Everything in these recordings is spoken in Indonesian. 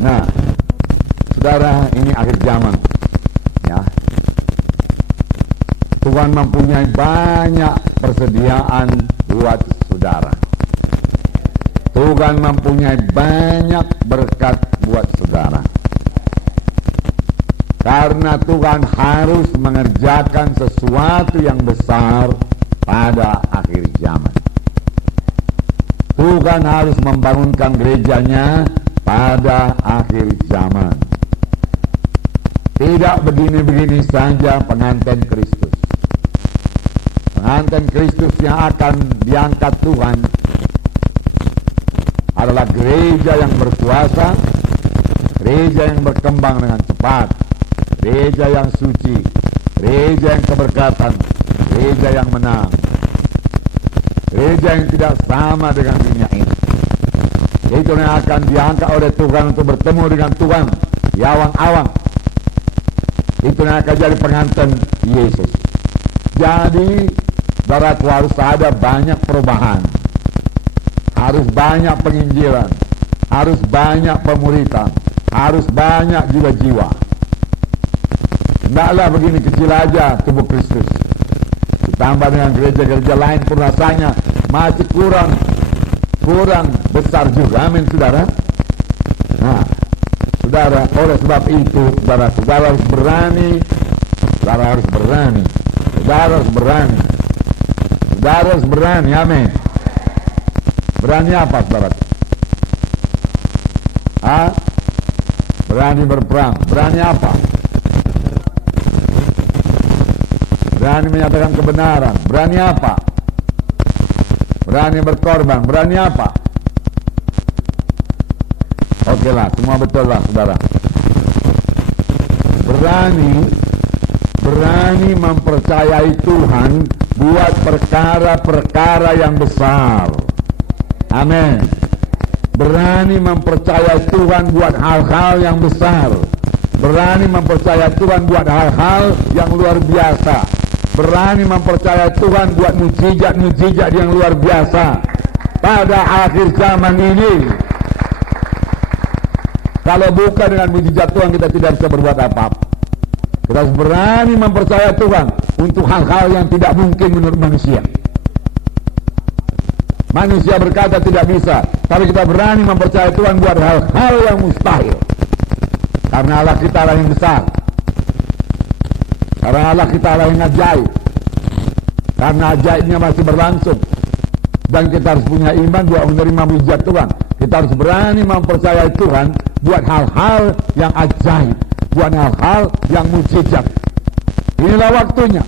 Nah, saudara, ini akhir zaman, ya. Tuhan mempunyai banyak persediaan buat saudara. Tuhan mempunyai banyak berkat buat saudara. Karena Tuhan harus mengerjakan sesuatu yang besar pada akhir zaman. Tuhan harus membangunkan gerejanya pada akhir zaman. Tidak begini-begini saja pengantin Kristus. Pengantin Kristus yang akan diangkat Tuhan adalah gereja yang berkuasa, gereja yang berkembang dengan cepat, gereja yang suci, gereja yang keberkatan, gereja yang menang, gereja yang tidak sama dengan dunia ini. Itu yang akan diangkat oleh Tuhan untuk bertemu dengan Tuhan di awang-awang. Itu yang akan jadi pengantin Yesus. Jadi, saudaraku, harus ada banyak perubahan, harus banyak penginjilan, harus banyak pemuritan, harus banyak jiwa-jiwa. Tidaklah begini kecil aja tubuh Kristus. Ditambah dengan gereja-gereja lain pun rasanya masih kurang besar juga. Amin, saudara. Nah, saudara, oleh sebab itu, saudara harus berani. Saudara harus berani. Saudara harus berani. Saudara harus berani. Amin. Berani apa, saudara? Berani berperang. Berani apa? Berani menyatakan kebenaran. Berani apa? Berani berkorban. Berani apa? Oke lah, semua betul lah, saudara. Berani mempercayai Tuhan buat perkara-perkara yang besar. Amin. Berani mempercayai Tuhan buat hal-hal yang besar. Berani mempercayai Tuhan buat hal-hal yang luar biasa. Berani mempercayai Tuhan buat mujizat-mujizat yang luar biasa pada akhir zaman ini. Kalau bukan dengan mujizat Tuhan, kita tidak bisa berbuat apa-apa. Kita harus berani mempercayai Tuhan untuk hal-hal yang tidak mungkin menurut manusia. Manusia berkata tidak bisa, tapi kita berani mempercayai Tuhan buat hal-hal yang mustahil. Karena Allah kita Allah yang besar. Karena Allah kita Allah yang ajaib. Karena ajaibnya masih berlangsung. Dan kita harus punya iman buat menerima mujizat Tuhan. Kita harus berani mempercayai Tuhan buat hal-hal yang ajaib, buat hal-hal yang mujizat. Inilah waktunya.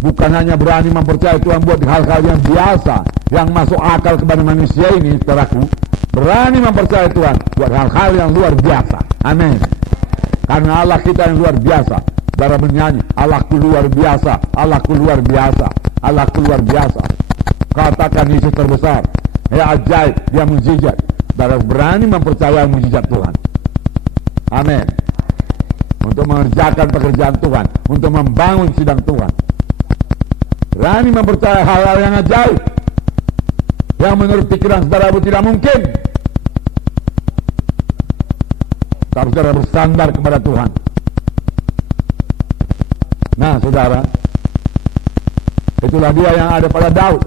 Bukan hanya berani mempercayai Tuhan buat hal-hal yang biasa, yang masuk akal kepada manusia ini, saudaraku. Berani mempercayai Tuhan buat hal-hal yang luar biasa. Amin. Karena Allah kita yang luar biasa. Saudara menyanyi, Allahku luar biasa, Allahku luar biasa, Allahku luar biasa. Katakan Yesus terbesar, ya ajaib, dia mujizat. Saudara berani mempercayai mujizat Tuhan. Amin. Untuk mengerjakan pekerjaan Tuhan, untuk membangun sidang Tuhan. Berani mempercayai hal-hal yang ajaib, yang menurut pikiran saudara tidak mungkin. Tapi saudara bersandar kepada Tuhan. Nah, saudara, itulah dia yang ada pada Daud.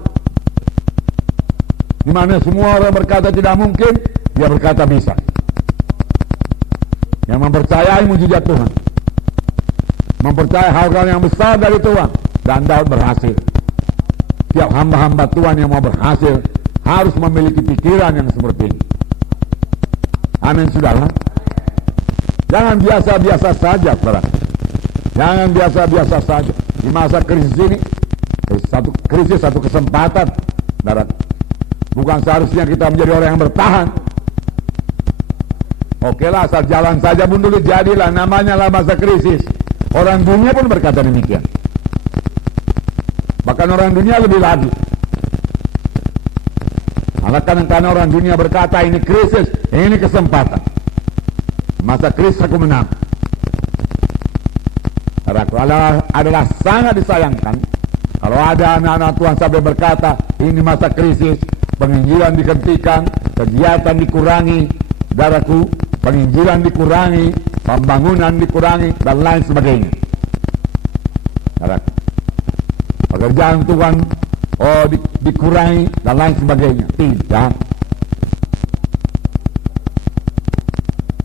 Di mana semua orang berkata tidak mungkin, dia berkata bisa. Yang mempercayai mujizat Tuhan, mempercayai hal-hal yang besar dari Tuhan, dan Daud berhasil. Tiap hamba-hamba Tuhan yang mau berhasil harus memiliki pikiran yang seperti ini. Amin, saudara. Jangan biasa-biasa saja, saudara. Jangan biasa-biasa saja. Di masa krisis ini, satu kesempatan, saudara. Bukan seharusnya kita menjadi orang yang bertahan. Oke lah, asal jalan saja pun dulu jadilah, namanya lah masa krisis. Orang dunia pun berkata demikian. Bahkan orang dunia lebih lagi. Karena orang dunia berkata ini krisis, ini kesempatan. Masa krisis aku menang. Adalah sangat disayangkan kalau ada anak-anak Tuhan sampai berkata ini masa krisis, penginjilan dihentikan, kegiatan dikurangi. Saudaraku, penginjilan dikurangi, pembangunan dikurangi, dan lain sebagainya. Pekerjaan Tuhan dikurangi dan lain sebagainya. Tidak.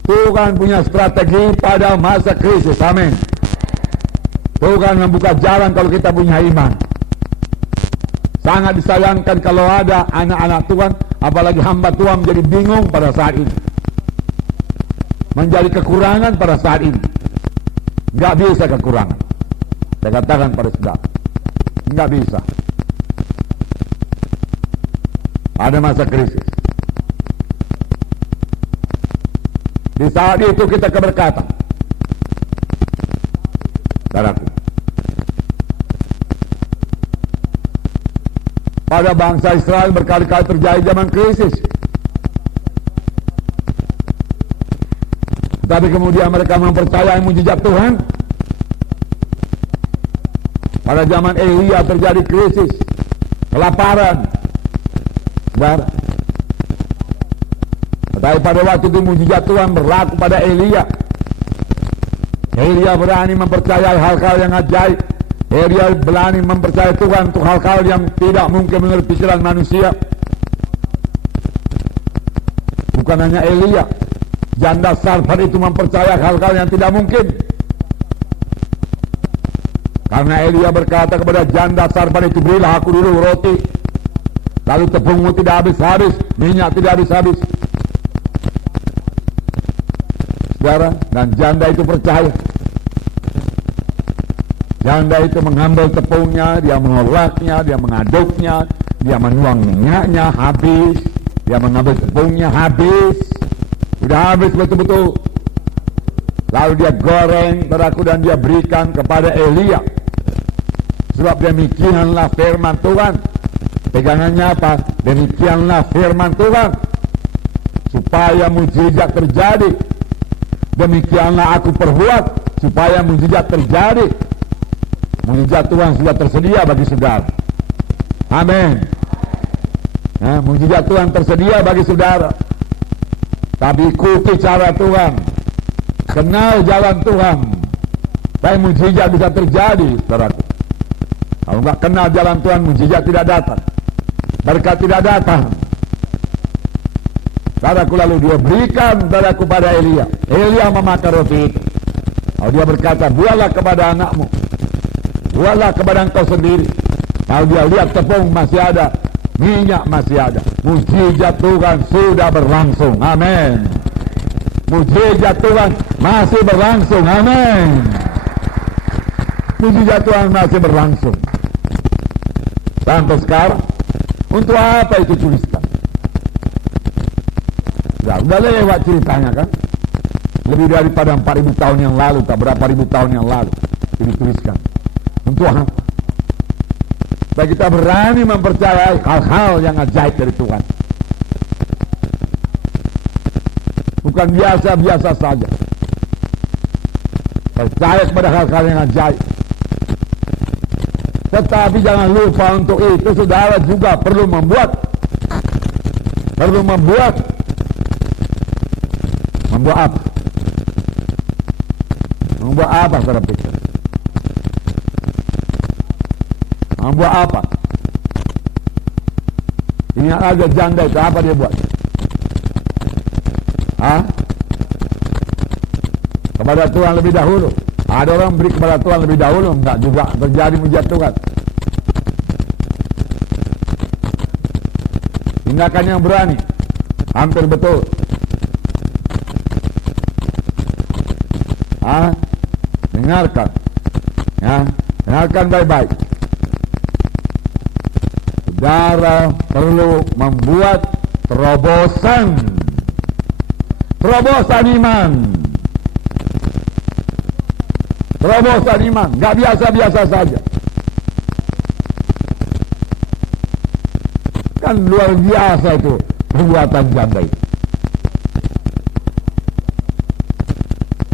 Tuhan punya strategi pada masa krisis. Amin. Tuhan membuka jalan kalau kita punya iman. Sangat disayangkan kalau ada anak-anak Tuhan, apalagi hamba Tuhan, menjadi bingung pada saat ini, menjadi kekurangan pada saat ini. Nggak bisa kekurangan. Saya katakan pada saudara, nggak bisa. Ada masa krisis. Di saat itu kita keberkatan. Saudaraku, pada bangsa Israel berkali-kali terjadi zaman krisis, tapi kemudian mereka mempercayai mujizat Tuhan. Pada zaman Elia terjadi krisis, kelaparan, saudara. Tetapi pada waktu itu mujizat Tuhan berlaku pada Elia. Elia berani mempercayai hal-hal yang ajaib. Elia berani mempercayai Tuhan untuk hal-hal yang tidak mungkin menurut pikiran manusia. Bukan hanya Elia, janda Sarfat itu mempercayai hal-hal yang tidak mungkin. Karena Elia berkata kepada janda Sarfat itu, berilah aku dulu roti, lalu tepungmu tidak habis-habis, minyak tidak habis-habis. Saudara, dan janda itu percaya. Janda itu mengambil tepungnya, dia mengolahnya, dia mengaduknya, dia menuang minyaknya habis, dia mengambil tepungnya habis, sudah habis betul-betul. Lalu dia goreng, saudaraku, dan dia berikan kepada Elia. Sebab demikianlah firman Tuhan. Pegangannya apa? Demikianlah firman Tuhan, supaya mujizat terjadi. Demikianlah aku perbuat supaya mujizat terjadi. Mujizat Tuhan sudah tersedia bagi saudara. Amin. Nah, mujizat Tuhan tersedia bagi saudara. Tapi ikuti cara Tuhan, kenal jalan Tuhan, supaya mujizat bisa terjadi, saudaraku. Kalau nggak kenal jalan Tuhan, mujizat tidak datang, berkat tidak datang. Saudaraku, lalu dia berikan, saudaraku, pada Elia. Elia memakan roti itu. Lalu dia berkata, buatlah kepada anakmu, buatlah kepada engkau sendiri. Lalu dia lihat tepung masih ada, minyak masih ada. Mujizat Tuhan sudah berlangsung. Amin. Mujizat Tuhan masih berlangsung. Amin. Mujizat Tuhan masih berlangsung sampai sekarang. Untuk apa itu tuliskan? Ya, udah lewat ceritanya kan. Lebih daripada 4.000 tahun yang lalu, tak berapa ribu tahun yang lalu itu dituliskan. Untuk apa? Supaya kita berani mempercayai hal-hal yang ajaib dari Tuhan. Bukan biasa-biasa saja. Percaya kepada hal-hal yang ajaib. Tetapi jangan lupa untuk itu saudara juga perlu membuat apa? Membuat apa, saudara pikir? Membuat apa? Ingat aja janda itu, apa dia buat? Kepada Tuhan lebih dahulu. Ada orang beri kepada Tuhan lebih dahulu, enggak juga terjadi mujizat Tuhan. Tindakan yang berani, hampir betul. Dengarkan, ya, dengarkan baik-baik. Saudara perlu membuat terobosan iman. Terobosan iman, nggak biasa-biasa saja. Kan luar biasa itu perbuatan janda itu.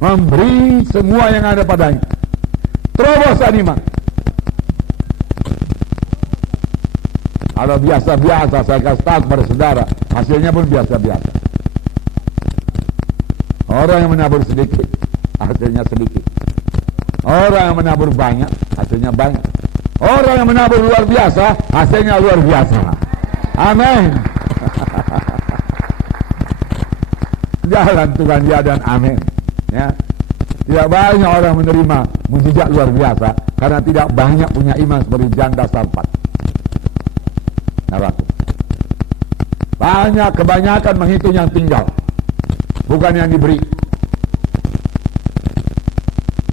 Memberi semua yang ada padanya. Terobosan iman. Kalau biasa-biasa, saya kasih tahu kepada saudara, hasilnya pun biasa-biasa. Orang yang menabur sedikit, hasilnya sedikit. Orang yang menabur banyak, hasilnya banyak. Orang yang menabur luar biasa, hasilnya luar biasa. Amin. Jalan Tuhan ya dan amin. Ya. Tidak banyak orang menerima mujizat luar biasa karena tidak banyak punya iman seperti janda Sarfat. Kebanyakan menghitung yang tinggal, bukan yang diberi.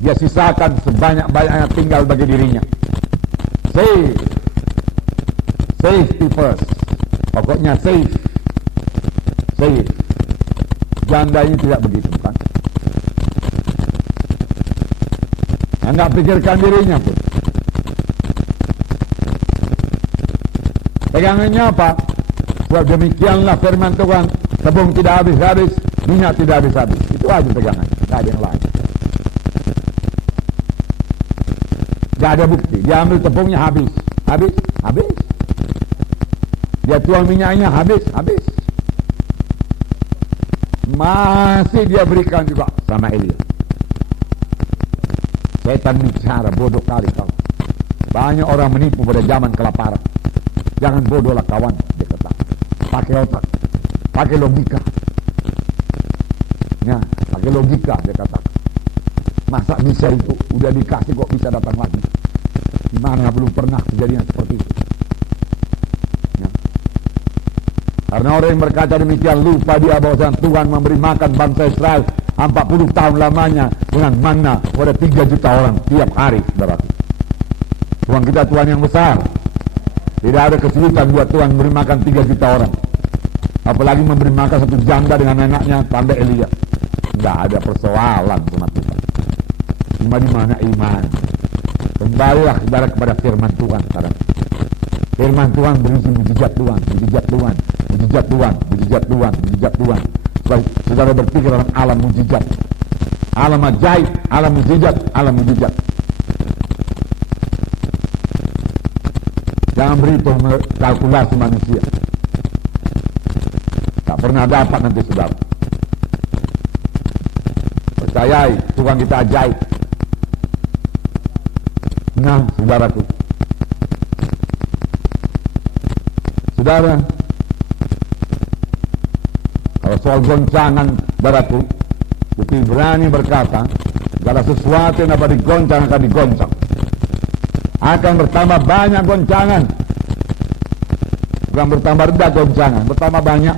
Dia sisakan sebanyak-banyaknya tinggal bagi dirinya. Safety first. Pokoknya safe. Janda ini tidak begitu, kan? Enggak pikirkan dirinya pun. Pegangannya apa? Sebab demikianlah firman Tuhan, tepung tidak habis-habis, minyak tidak habis-habis. Itu aja pegangannya, tidak ada yang lain. Tidak ada bukti. Dia ambil tepungnya habis. Dia tuang minyaknya habis. Masih dia berikan juga sama Elia. Setan bicara, bodoh kali kau. Banyak orang menipu pada zaman kelaparan. Jangan bodohlah kawan, dia kata. Pakai otak, pakai logika. Ya, pakai logika, dia kata. Masa bisa itu? Udah dikasih kok bisa datang lagi? Gimana belum pernah kejadian seperti itu? Ya. Karena orang yang berkata demikian lupa dia bahwa Tuhan memberi makan bangsa Israel 40 tahun lamanya dengan manna pada 3 juta orang tiap hari, saudara. Tuhan kita Tuhan yang besar. Tidak ada kesulitan buat Tuhan memberi makan 3 juta orang. Apalagi memberi makan satu janda dengan anaknya tanda Elia. Tidak ada persoalan sama Tuhan. Cuma di mana iman. Kembalilah kepada firman Tuhan sekarang. Firman Tuhan berisi mujizat Tuhan. Supaya saudara berpikir dalam alam mujizat, alam ajaib, alam mujizat. Jangan berhitung kalkulasi manusia. Tak pernah dapat nanti saudara. Percayai Tuhan kita ajaib. Nah, saudaraku, saudara, kalau soal goncangan, saudaraku, Bukti berani berkata, segala sesuatu yang dapat digoncang akan digoncang. Akan bertambah banyak goncangan. Bukan bertambah rendah goncangan, bertambah banyak.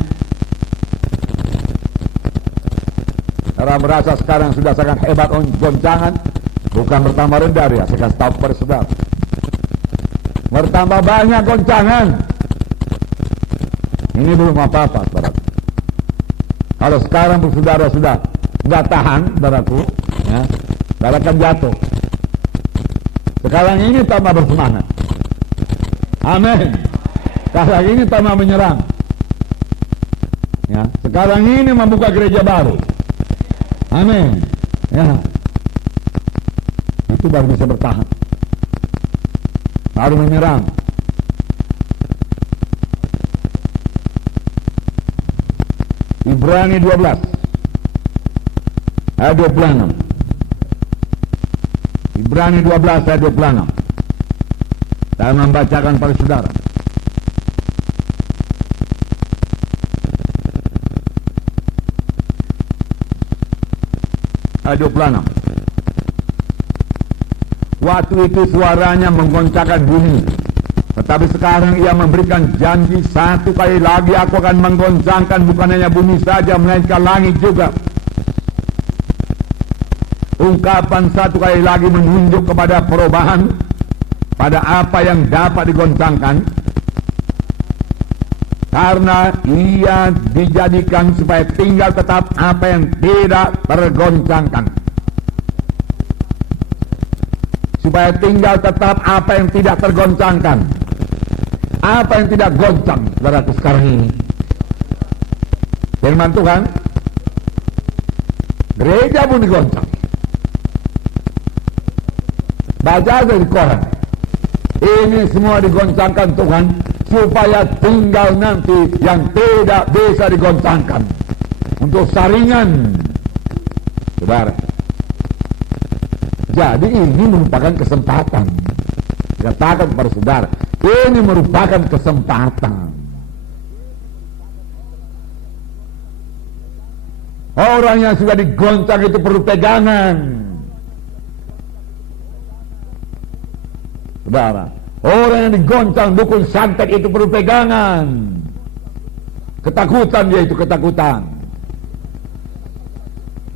Orang merasa sekarang sudah sangat hebat goncangan, bukan bertambah rendah dia. Saya kasih tahu kepada saudara, bertambah banyak goncangan. Ini belum apa-apa, saudara. Kalau sekarang saudara sudah nggak tahan, saudaraku, ya, saudara akan jatuh. Sekarang ini tambah bersemangat. Amin. Sekarang ini tambah menyerang. Ya, sekarang ini membuka gereja baru. Amin. Ya. Itu baru bisa bertahan. Baru menyerang. Ibrani 12 ayat 26. Ibrani 12 ayat 26. Saya membacakan pada saudara. Ayat 26. Waktu itu suaranya menggoncangkan bumi, tetapi sekarang ia memberikan janji, satu kali lagi aku akan menggoncangkan bukan hanya bumi saja, melainkan langit juga. Ungkapan satu kali lagi menunjuk kepada perubahan pada apa yang dapat digoncangkan, karena ia dijadikan supaya tinggal tetap apa yang tidak tergoncangkan. Supaya tinggal tetap apa yang tidak tergoncangkan. Apa yang tidak goncang, saudaraku, sekarang ini? Firman Tuhan. Gereja pun digoncang. Baca aja di koran. Ini semua digoncangkan Tuhan supaya tinggal nanti yang tidak bisa digoncangkan. Untuk saringan Saudara, jadi ini merupakan kesempatan. Katakan kepada saudara, ini merupakan kesempatan. Orang yang sudah digoncang itu perlu pegangan. Saudara, orang yang digoncang dukun santet itu perlu pegangan. Ketakutan dia itu, ketakutan.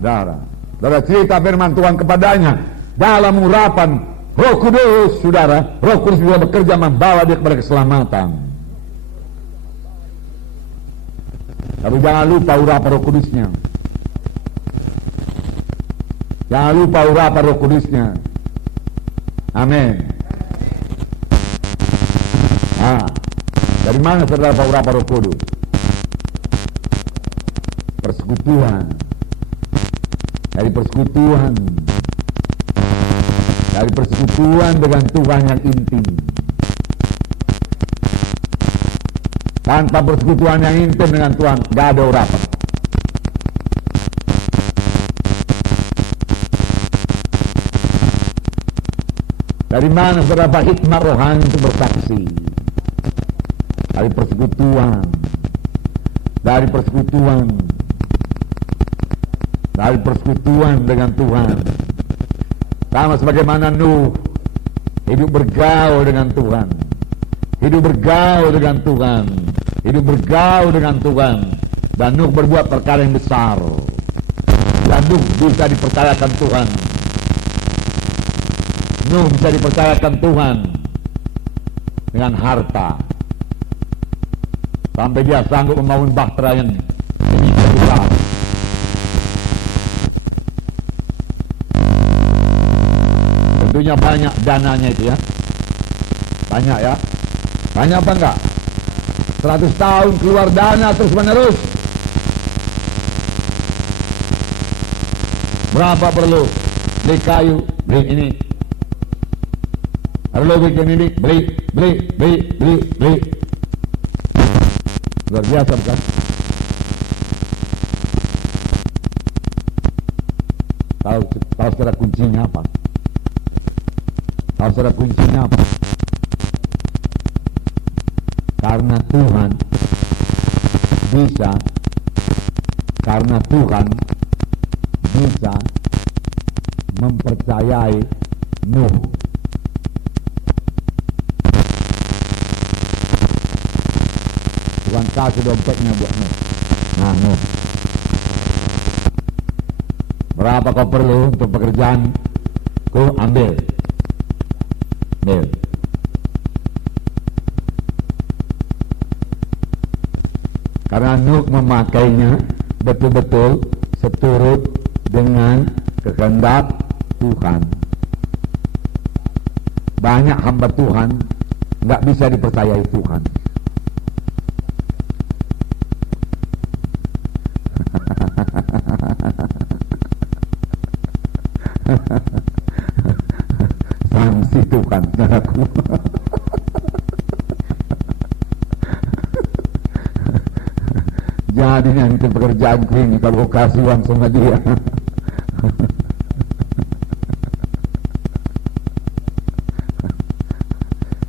Saudara, cerita firman Tuhan kepadanya dalam urapan Roh Kudus, saudara. Roh Kudus juga bekerja membawa dia kepada keselamatan. Tapi jangan lupa urapan Roh Kudusnya. Jangan lupa urapan Roh Kudusnya. Amin. Nah, dari mana saudara urapan Roh Kudus? Persekutuan. Dari persekutuan. Dari persekutuan dengan Tuhan yang intim. Tanpa persekutuan yang intim dengan Tuhan, gak ada urapan. Dari mana berapa hikmah rohani itu bersaksi? Dari persekutuan. Dari persekutuan. Dari persekutuan dengan Tuhan. Sama sebagaimana Nuh hidup bergaul dengan Tuhan. Hidup bergaul dengan Tuhan. Hidup bergaul dengan Tuhan. Dan Nuh berbuat perkara yang besar. Dan Nuh bisa dipercayakan Tuhan. Nuh bisa dipercayakan Tuhan dengan harta. Sampai dia sanggup membangun bahtera yang besar. Tentunya banyak dananya itu ya. Banyak ya. Banyak apa enggak? 100 tahun keluar dana terus menerus. Berapa perlu? Beli kayu, beli ini. Perlu bikin ini, beli. Luar biasa bukan? Tahu saudara kuncinya apa? Tahu saudara kuncinya apa? Karena Tuhan bisa, karena Tuhan bisa mempercayai Nuh. Tuhan kasih dompetnya buat Nuh. Nah, Nuh, berapa kau perlu untuk pekerjaan? Ku ambil. Karena Nuh memakainya betul-betul seturut dengan kehendak Tuhan. Banyak hamba Tuhan nggak bisa dipercayai Tuhan. Sanksi Tuhan, saudaraku. Jadi nanti pekerjaanku ini kalau kasih uang sama dia.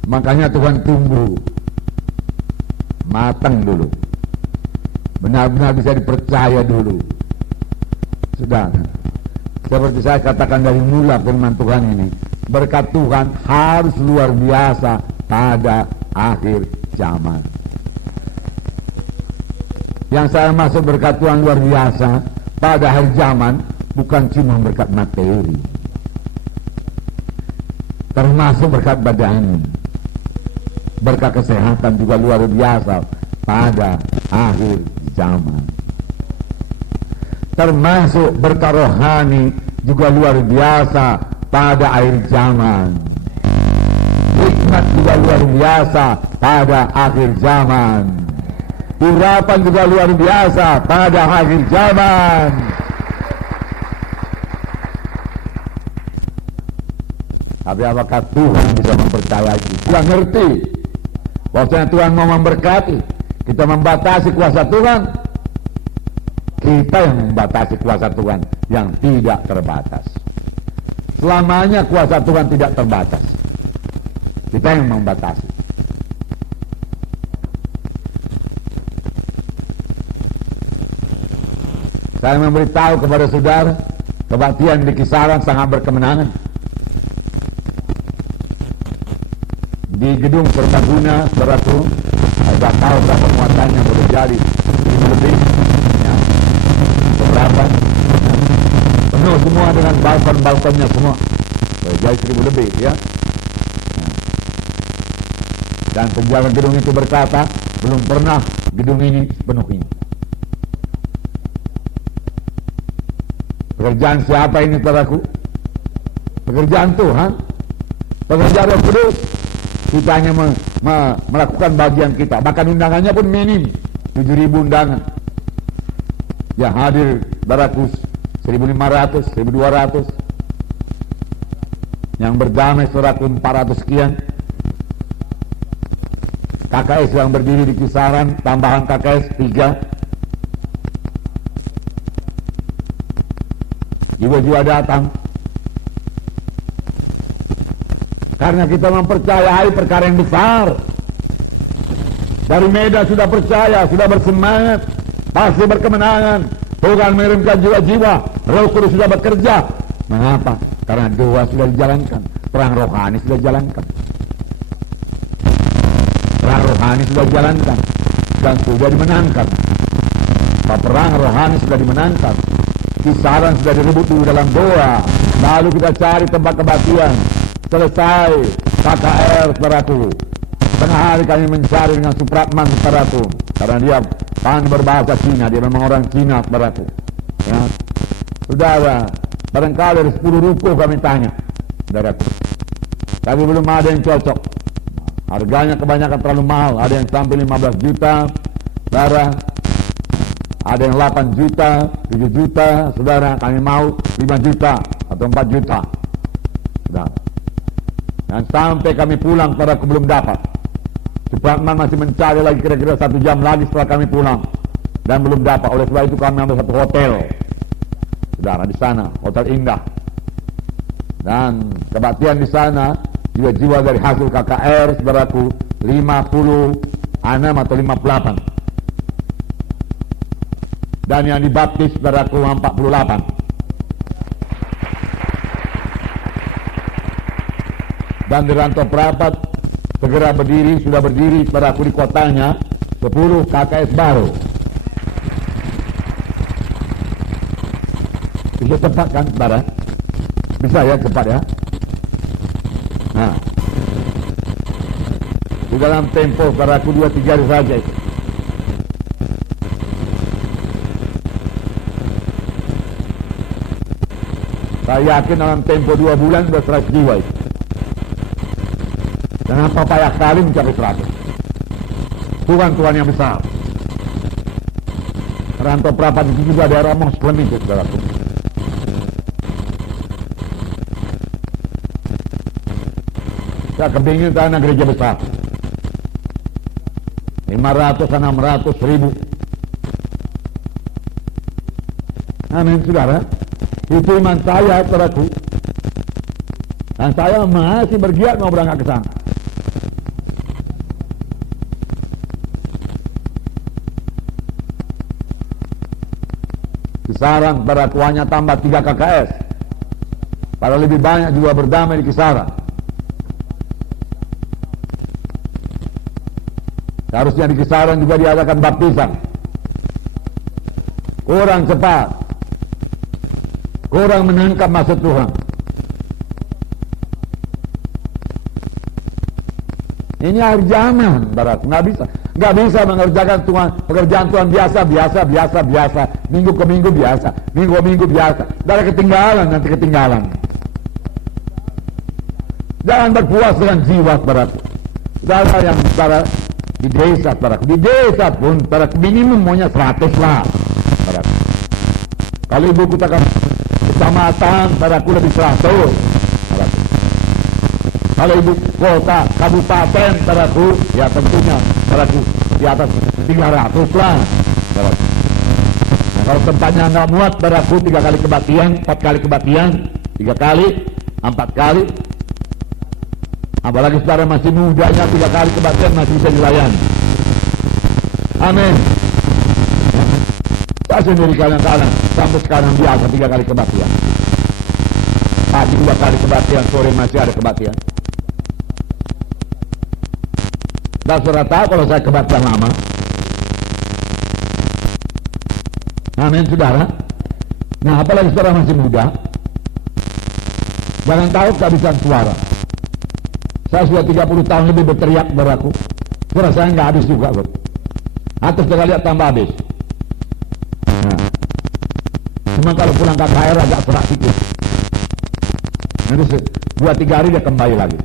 Makanya Tuhan tunggu matang dulu, benar-benar bisa dipercaya dulu. Sudah, seperti saya katakan dari mula firman Tuhan ini, berkat Tuhan harus luar biasa pada akhir zaman. Yang saya maksud berkat Tuhan luar biasa pada akhir zaman bukan cuma berkat materi, termasuk berkat badan, berkat kesehatan juga luar biasa pada akhir zaman. Termasuk berkat rohani juga luar biasa pada akhir zaman. Hikmat juga luar biasa pada akhir zaman. Urapan juga luar biasa pada akhir zaman. Tapi apakah Tuhan bisa mempercayai? Tuhan ngerti bahwasanya Tuhan mau memberkati. Kita membatasi kuasa Tuhan. Kita yang membatasi kuasa Tuhan yang tidak terbatas. Selamanya kuasa Tuhan tidak terbatas. Kita yang membatasi. Saya memberitahu kepada saudara, kebaktian di Kisaran sangat berkemenangan. Di gedung Serbaguna, saudaraku, saya tahu berapa muatannya boleh jadi, lebih, ya, beberapa, ya. Penuh semua dengan balkon-balkonnya semua, boleh jadi 1000 lebih, ya. Dan penjaga gedung itu berkata, belum pernah gedung ini sepenuh ini. Pekerjaan siapa ini, saudaraku? Pekerjaan Tuhan, pekerjaan Roh Kudus. Kita hanya melakukan bagian kita. Bahkan undangannya pun minim, 7.000 undangan. Yang hadir, saudaraku, 1.500, 1.200. Yang berdamai, saudaraku, 400 sekian. KKS yang berdiri di Kisaran, tambahan KKS 3. Jiwa-jiwa datang. Karena kita mempercayai perkara yang besar. Dari Medan sudah percaya, sudah bersemangat, pasti berkemenangan. Tuhan mengirimkan jiwa-jiwa, Roh Kudus sudah bekerja. Mengapa? Karena doa sudah dijalankan, perang rohani sudah dijalankan. Perang rohani sudah dijalankan dan sudah dimenangkan. Perang rohani sudah dimenangkan. Kisaran sudah direbut dulu dalam doa. Lalu kita cari tempat kebaktian. Selesai KKR, saudaraku. Tengah hari kami mencari dengan Supratman, saudaraku. Karena dia pandai berbahasa Cina, dia memang orang Cina, saudaraku. Ya. Saudara, barangkali dari 10 ruko kami tanya, saudaraku. Tapi belum ada yang cocok. Harganya kebanyakan terlalu mahal. Ada yang sampai 15 juta, saudara. Ada yang 8 juta, 7 juta, saudara. Kami mau 5 juta atau 4 juta, saudara. Dan sampai kami pulang, saudaraku, belum dapat. Supratman masih mencari lagi kira-kira 1 jam lagi setelah kami pulang. Dan belum dapat. Oleh sebab itu kami ambil satu hotel, saudara, di sana. Hotel Indah. Dan kebaktian di sana, jiwa-jiwa dari hasil KKR, saudaraku, 56 atau 58. Dan yang dibaptis, saudaraku, 48. Dan di Rantau Perapat segera berdiri, sudah berdiri, saudaraku, di kotanya 10 KKS baru. Bisa cepat kan, saudara? Bisa ya, cepat ya. Nah, di dalam tempo, saudaraku, 2-3 hari saja. Saya yakin dalam tempo 2 bulan sudah 100 jiwa itu. Kenapa payah kali mencapai 100? Tuhan yang besar. Rantau Perapat itu juga daerah Muslim itu, saudaraku. Saya kepingin tanah gereja besar. 500-600 ribu. Amin, saudara. Itu iman saya, saudaraku. Dan saya masih bergiat mau berangkat ke sana. Kisaran, saudaraku, hanya tambah 3 KKS. Padahal lebih banyak juga berdamai di Kisaran. Seharusnya di Kisaran juga diadakan baptisan. Kurang cepat, kurang menangkap maksud Tuhan. Ini akhir zaman, saudaraku. Nggak bisa mengerjakan Tuhan, pekerjaan Tuhan biasa. Minggu ke minggu biasa, minggu ke minggu biasa. Dari ketinggalan, nanti ketinggalan. Jangan berpuas dengan jiwa, saudaraku. Saudara yang saudara di desa, saudaraku. Di desa pun, saudaraku, minimum maunya 100 lah, saudaraku. Kalau ibu kita kan kecamatan, saudaraku, lebih 100, saudaraku. Kalau ibu kota, kabupaten, saudaraku, ya tentunya, saudaraku, di atas 300 lah, saudaraku. Nah, Kalau tempatnya nggak muat, saudaraku, 3 kali kebaktian, 4 kali kebaktian, 3 kali, 4 kali. Apalagi saudara masih mudanya, 3 kali kebaktian masih bisa dilayani. Amin. Saya sendiri kadang-kadang sampai sekarang biasa 3 kali kebaktian. Pagi 2 kali kebaktian, sore masih ada kebaktian. Dan saudara tahu kalau saya kebaktian lama. Amin, saudara. Nah, apalagi saudara masih muda, jangan tahu kehabisan suara. Saya sudah 30 tahun lebih berteriak, saudaraku. Suara saya nggak habis juga, bro. Atau saudara lihat tambah habis. Nah, cuma kalau pulang ke KR agak serak sedikit. Nanti 2-3 hari dia kembali lagi.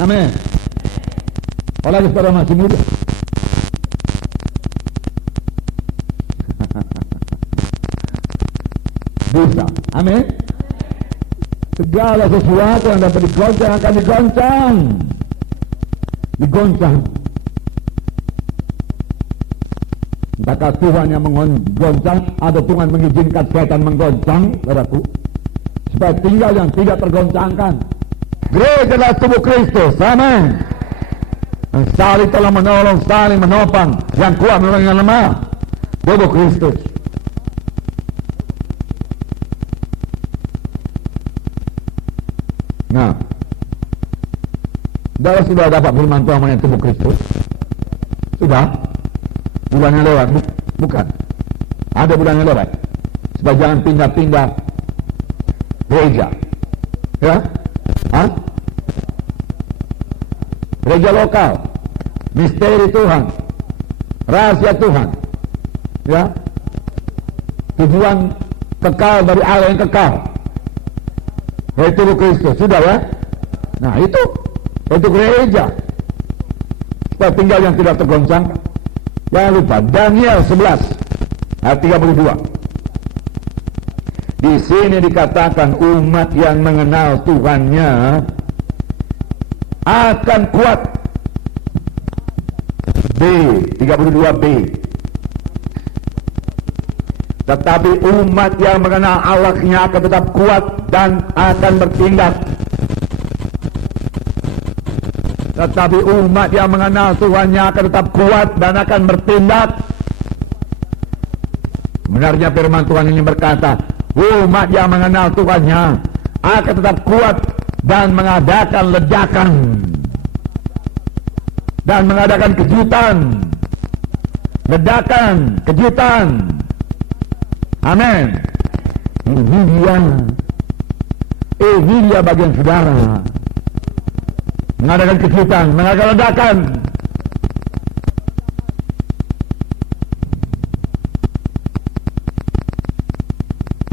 Amin. Apalagi saudara masih muda. Bisa. Amin. Segala sesuatu yang dapat digoncang akan digoncang. Digoncang. Entahkah Tuhan yang menggoncang atau Tuhan mengizinkan setan menggoncang, saudaraku, supaya tinggal yang tidak tergoncangkan. Gereja adalah tubuh Kristus. Amin. Saling telah menolong, saling menopang, yang kuat menolong yang lemah. Tubuh Kristus. Nah, saudara sudah dapat firman Tuhan mengenai tubuh Kristus? Sudah? Bulannya lewat? Bukan. Ada bulannya lewat. Supaya jangan pindah-pindah gereja. Ya? Hah? Gereja lokal. Misteri Tuhan. Rahasia Tuhan. Ya? Tujuan kekal dari Allah yang kekal. Itu Kristus, sudah ya? Nah itu gereja. Supaya tinggal yang tidak tergoncang. Jangan lupa, Daniel 11 ayat 32. Di sini dikatakan umat yang mengenal Tuhannya akan kuat. B, 32b. Tetapi umat yang mengenal Allahnya akan tetap kuat dan akan bertindak. Tetapi umat yang mengenal Tuhannya akan tetap kuat dan akan bertindak. Benarnya firman Tuhan ini berkata, umat yang mengenal Tuhannya akan tetap kuat dan mengadakan ledakan dan mengadakan kejutan. Ledakan, kejutan. Amin. Ini dia bagian saudara. Mengadakan kejutan, mengadakan ledakan.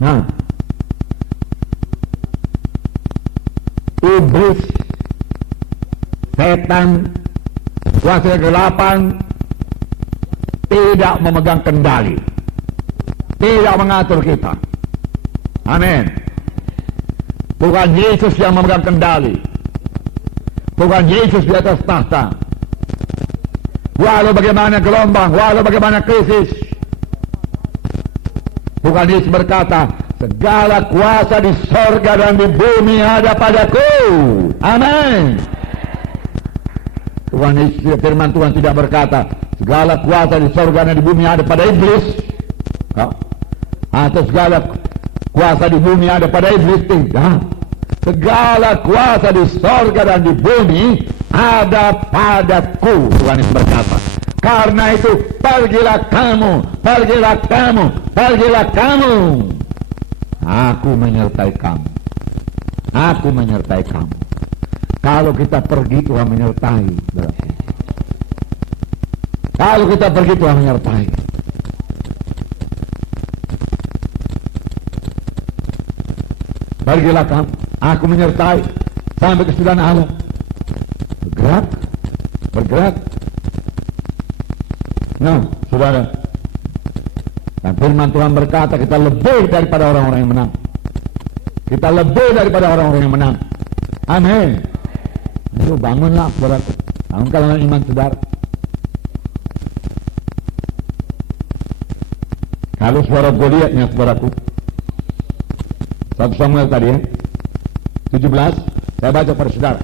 Nah, iblis, setan, kuasa kegelapan tidak memegang kendali, tidak mengatur kita. Amin. Bukan Yesus yang memegang kendali, bukan Yesus di atas tahta. Walau bagaimana gelombang, walau bagaimana krisis, bukan Yesus berkata, segala kuasa di sorga dan di bumi ada padaku. Amin. Tuhan Yesus, firman Tuhan tidak berkata, segala kuasa di sorga dan di bumi ada pada iblis. Atau segala kuasa di bumi ada pada iblis. Tidak. Segala kuasa di sorga dan di bumi ada padaku, Tuhan Yesus berkata. Karena itu pergilah kamu, pergilah kamu, pergilah kamu. Aku menyertai kamu. Aku menyertai kamu. Kalau kita pergi, Tuhan menyertai. Kalau kita pergi, Tuhan menyertai. Pergilah kamu, aku menyertai sampai kesudahan Allah. Bergerak, bergerak. Nah, saudara, dan firman Tuhan berkata kita lebih daripada orang-orang yang menang. Kita lebih daripada orang-orang yang menang. Amin. Ayo bangunlah, saudara. Bangunkanlah iman saudara. Kalau suara Goliatnya suaraku. 1 Samuel tadi ya. 17, saya baca pada saudara.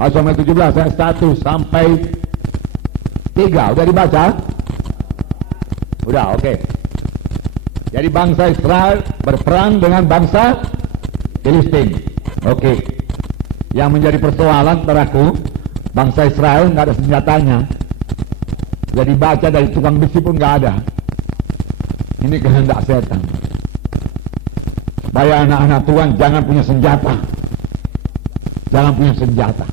1 Samuel 17, saya 1 sampai 3. Udah dibaca? Udah, oke. Jadi bangsa Israel berperang dengan bangsa Filistin. Oke. Yang menjadi persoalan teraku, bangsa Israel nggak ada senjatanya. Jadi baca dari tukang besi pun nggak ada. Ini kehendak setan. Supaya anak-anak Tuhan jangan punya senjata. Jangan punya senjata.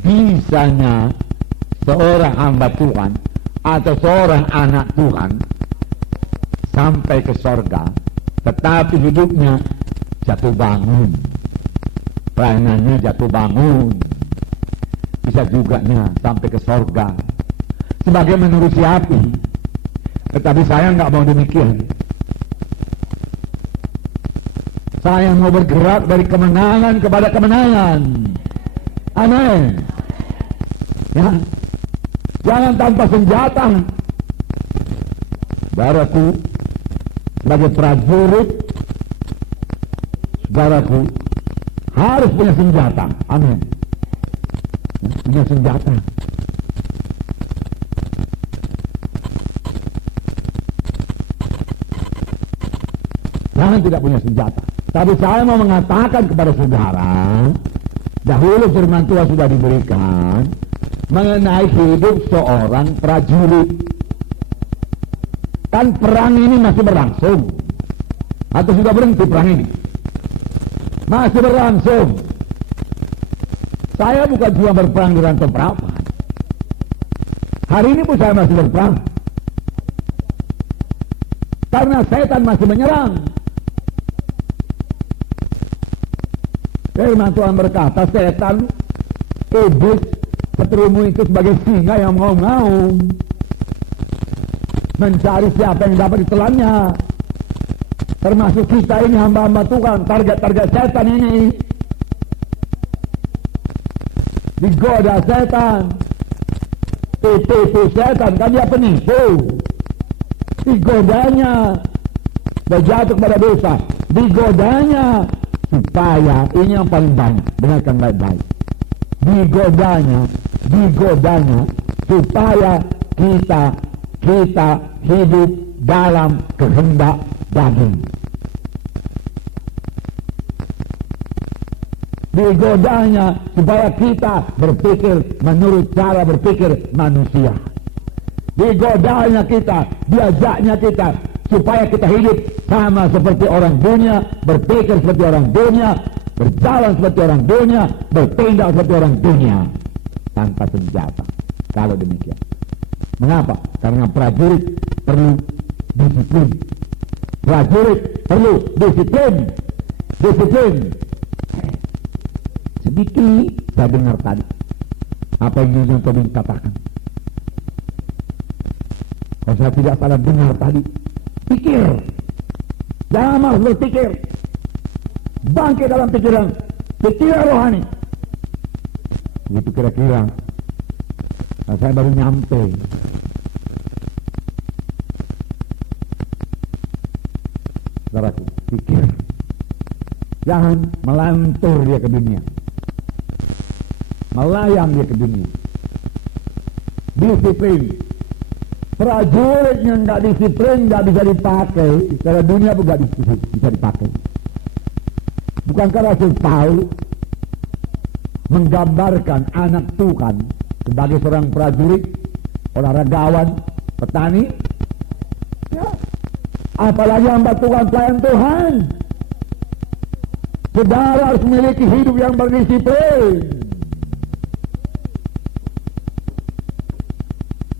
Bisanya seorang hamba Tuhan atau seorang anak Tuhan sampai ke sorga, tetapi hidupnya jatuh bangun, pelayanannya jatuh bangun, bisa juga sampai ke sorga sebagai menuruti api. Tetapi saya nggak mau demikian. Saya mau bergerak dari kemenangan kepada kemenangan. Amin. Ya, jangan tanpa senjata. Saudaraku, sebagai prajurit, saudaraku harus punya senjata. Amin. Punya senjata. Jangan tidak punya senjata. Tapi saya mau mengatakan kepada saudara, dahulu firman Tuhan sudah diberikan mengenai hidup seorang prajurit. Kan perang ini masih berlangsung. Atau sudah berhenti perang ini? Masih berlangsung. Saya bukan cuma berperang di rantau perawan. Hari ini pun saya masih berperang. Karena setan masih menyerang. Firman Tuhan berkata, setan, iblis, seterumu itu sebagai singa yang mengaum-ngaum, mencari siapa yang dapat ditelannya. Termasuk kita ini hamba-hamba Tuhan, target-target setan ini. Digoda setan, tipu setan, kan dia penipu. Digodanya, berjatuh kepada dosa. Digodanya, supaya ini yang paling banyak, dengarkan baik-baik. Digodanya supaya kita hidup dalam kehendak daging. Digodanya supaya kita berpikir menurut cara berpikir manusia. Digodanya kita, diajaknya kita supaya kita hidup sama seperti orang dunia, berpikir seperti orang dunia, berjalan seperti orang dunia, bertindak seperti orang dunia, tanpa senjata. Kalau demikian, mengapa? Karena prajurit perlu disiplin. Prajurit perlu disiplin. Sedikit saya dengar tadi apa yang Nyonya Tobing katakan. Kalau saya tidak salah dengar tadi, pikir, jangan malas berpikir, bangkit dalam pikiran rohani. Itu kira-kira. Nah, saya baru nyampe. Saudaraku, pikir, jangan melantur dia ke dunia, melayang dia ke dunia. Disiplin. Prajurit yang nggak disiplin nggak bisa dipakai. Secara dunia pun nggak bisa dipakai. Bukankah Rasul Paulus menggambarkan anak Tuhan sebagai seorang prajurit, olahragawan, petani? Ya. Apalagi hamba Tuhan, pelayan Tuhan. Saudara harus memiliki hidup yang berdisiplin.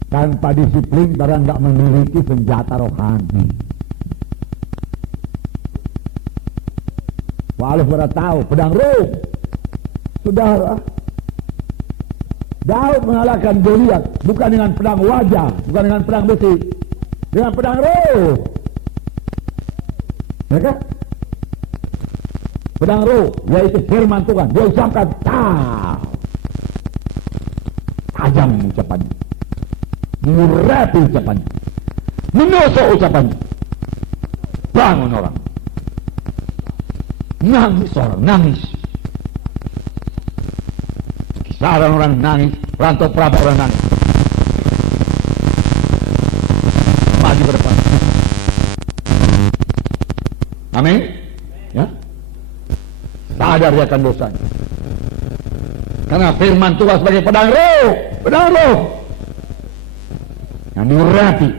Tanpa disiplin barang nggak memiliki senjata rohani. Walau saudara tahu pedang roh, saudara, Daud mengalahkan Goliat bukan dengan pedang wajah, bukan dengan pedang besi, dengan pedang roh. Ya kan? Pedang roh yaitu firman Tuhan. Dia ucapkan tajam ucapannya. Murapi ucapannya. menusuk ucapannya. Bangun orang. Nangis orang, nangis. Kisaran orang nangis, Rantau Praba orang nangis. Maju ke depan. Amin. Ya. Sadar dia akan dosanya. Karena firman Tuhan sebagai pedang roh, pedang roh yang diurapi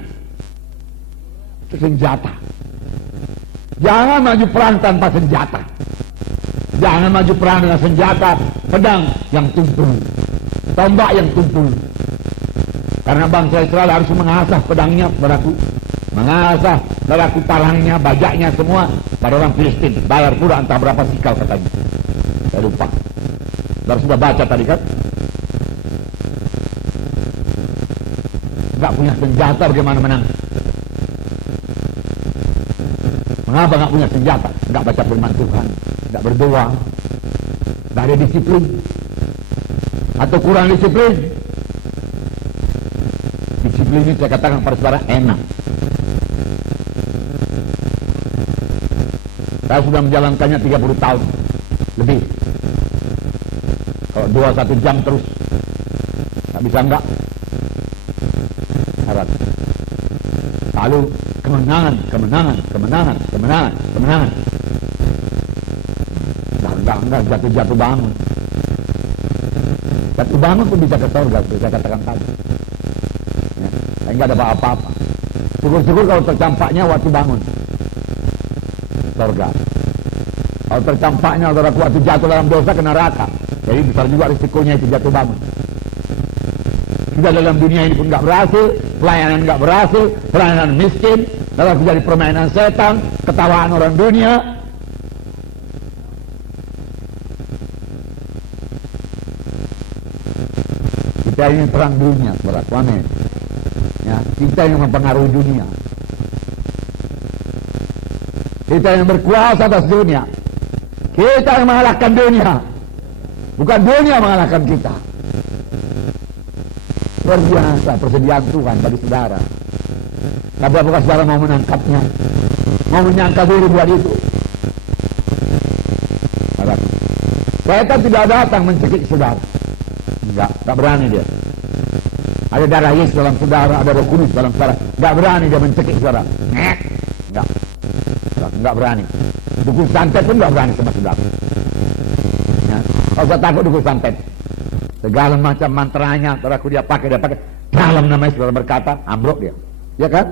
itu senjata. Jangan maju perang tanpa senjata. Jangan maju perang dengan senjata pedang yang tumpul, tombak yang tumpul. Karena bangsa Israel harus mengasah pedangnya padaku, mengasah padaku parangnya, bajaknya semua pada orang Filistin. Bayar pula entah berapa sikal katanya. Saya lupa. Saudara sudah baca tadi kan? Gak punya senjata bagaimana menang? Mengapa gak punya senjata? Gak baca firman Tuhan, gak berdoa, gak ada disiplin, atau kurang disiplin. Disiplin ini saya katakan pada saudara enak. Saya sudah menjalankannya 30 tahun lebih. Kalau 2-1 jam terus tak bisa enggak harap. Lalu kemenangan enggak jatuh bangun. Jatuh bangun pun bisa ke surga, saya katakan tadi ya, enggak ada apa-apa. Syukur-syukur kalau tercampaknya waktu bangun surga. Kalau tercampaknya waktu jatuh dalam dosa ke neraka. Jadi besar juga risikonya itu jatuh bangun. Kita dalam dunia ini pun nggak berhasil, pelayanan nggak berhasil, pelayanan miskin, lalu jadi permainan setan, ketawaan orang dunia. Kita ini perang dunia, berat, amin. Ya, kita yang mempengaruhi dunia. Kita yang berkuasa atas dunia. Kita yang mengalahkan dunia. Bukan dunia mengalahkan kita. Luar biasa persediaan Tuhan bagi saudara. Tapi apakah saudara mau menangkapnya? Mau menyangka diri buat itu? Setan tidak datang mencekik saudara. Enggak berani dia. Ada darah Yesus dalam saudara, ada Roh Kudus dalam saudara. Enggak berani dia mencekik saudara. Enggak berani. Dukun santet pun enggak berani sama saudara. Ya. Kalau saya takut dukun santet, segala macam mantranya, saudaraku dia pakai. Dalam namanya saudara berkata, ambruk dia. Ya kan?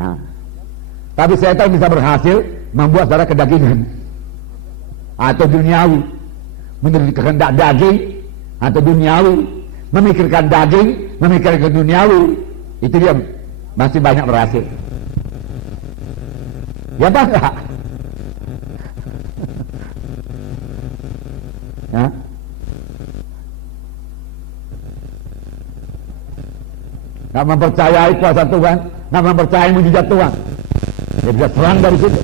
Nah. Tapi setan bisa berhasil membuat saudara kedagingan atau duniawi, menjadi kehendak daging atau duniawi, memikirkan daging, memikirkan duniawi, itu dia masih banyak berhasil. Ya apa enggak? Ya? Nggak mempercayai kuasa Tuhan, nggak mempercayai mujizat Tuhan, dia bisa serang dari situ.